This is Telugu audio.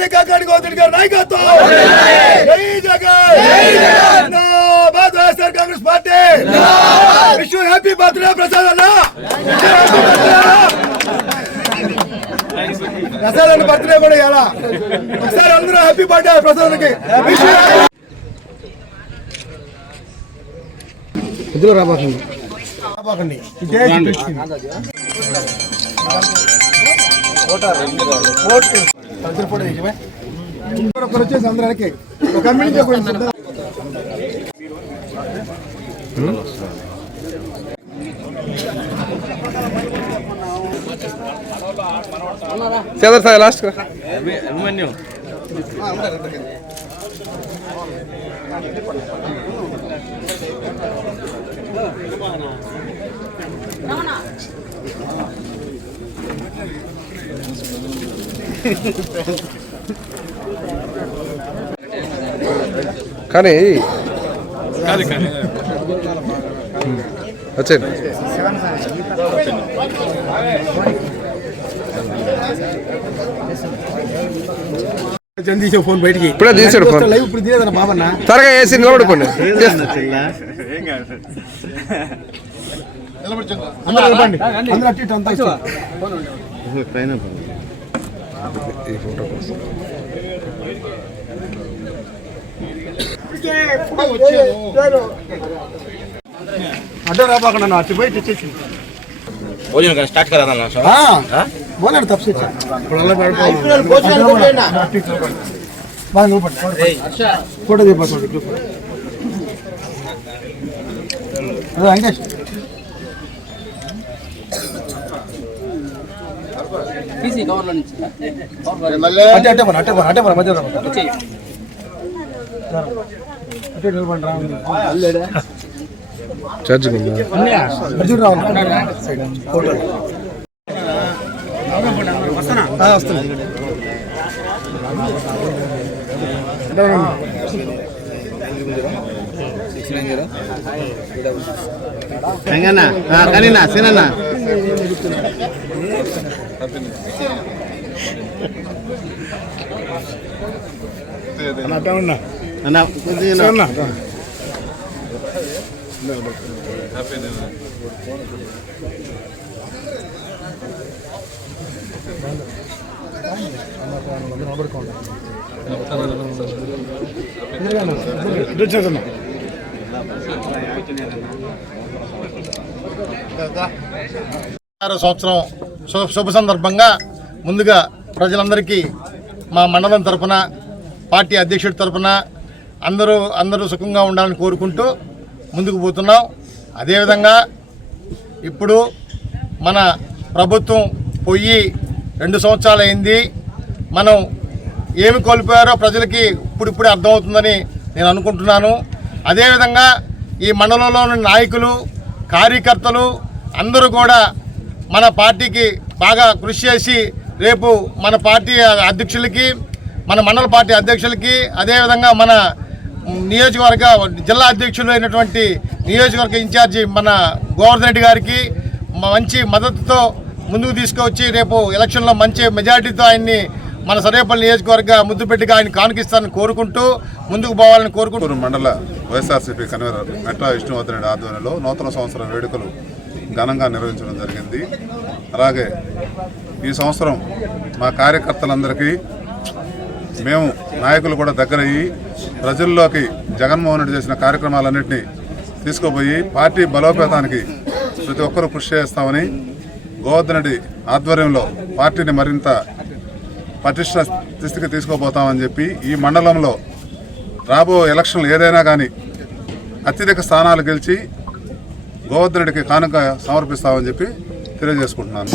వర్ధిల్లాలి కాకాని గోవర్ధన్ గారి నాయకత్వం. జై Jagan. YSR Congress party. Wish you happy birthday Prasad అన్న. ప్రసాద్ అన్న బర్త్డే కూడా ఇవ్వాలా. ఒకసారి అందరూ హ్యాపీ బర్త్డే ప్రసాద్కి. ఇద్దరు రాబాకండి వచ్చేసి అందరికి చేదర్ సార్ లాస్ట్ కానీ వచ్చేయండి. ఫోన్ బయటికి ఇప్పుడే తీసాడు ఫోన్. ఇప్పుడు తీయదన్న బాబన్న త్వరగా వేసి నిలబడుకోండి. ఈ ఫోటో కోసం అడ్డ రాబాకన్నా అటు పోయి తెచ్చేసి भोजन स्टार्ट करा था ना हाँ बोला ना तब से फोटो दे पास अंकेश पीसी कवर లో నుంచి అట్టే మన మధ్య అట్టే నిలబడి రా చర్చ్ కనీనా సినన్నా అన్న సంవత్సరం శుభ సందర్భంగా ముందుగా ప్రజలందరికీ మా మండలం తరఫున పార్టీ అధ్యక్షుడి తరఫున అందరూ సుఖంగా ఉండాలని కోరుకుంటూ ముందుకు పోతున్నాం. అదేవిధంగా ఇప్పుడు మన ప్రభుత్వం పోయి 2 సంవత్సరాలు అయింది. మనం ఏమి కోల్పోయారో ప్రజలకి ఇప్పుడిప్పుడే అర్థమవుతుందని నేను అనుకుంటున్నాను. అదేవిధంగా ఈ మండలంలోని నాయకులు కార్యకర్తలు అందరూ కూడా మన పార్టీకి బాగా కృషి చేసి రేపు మన పార్టీ అధ్యక్షులకి మన మండల పార్టీ అధ్యక్షులకి అదేవిధంగా మన నియోజకవర్గ జిల్లా అధ్యక్షులు అయినటువంటి నియోజకవర్గ ఇన్ఛార్జి మన గోవర్ధన్ రెడ్డి గారికి మంచి మద్దతుతో ముందుకు తీసుకువచ్చి రేపు ఎలక్షన్లో మంచి మెజార్టీతో ఆయన్ని మన సర్వేపల్లి నియోజకవర్గ ముద్దుపెట్టిగా ఆయన కానుకిస్తానని కోరుకుంటూ ముందుకు పోవాలని కోరుకుంటూ మండల వైఎస్ఆర్సీపీ కన్వీనర్ మెట్రా విష్ణువర్ధన్ రెడ్డి ఆధ్వర్యంలో నూతన సంవత్సరం వేడుకలు ఘనంగా నిర్వహించడం జరిగింది. అలాగే ఈ సంవత్సరం మా కార్యకర్తలందరికీ మేము నాయకులు కూడా దగ్గరయ్యి ప్రజల్లోకి జగన్మోహన్ రెడ్డి చేసిన కార్యక్రమాలన్నింటినీ తీసుకుపోయి పార్టీ బలోపేతానికి ప్రతి ఒక్కరూ కృషి చేస్తామని గోవర్ధన్ రెడ్డి ఆధ్వర్యంలో పార్టీని మరింత పటిష్ట స్థితికి తీసుకుపోతామని చెప్పి ఈ మండలంలో రాబో ఎలక్షన్లు ఏదైనా కానీ అత్యధిక స్థానాలు గెలిచి గోవర్ధన్ రెడ్డికి కానుక సమర్పిస్తామని చెప్పి తెలియజేసుకుంటున్నాను.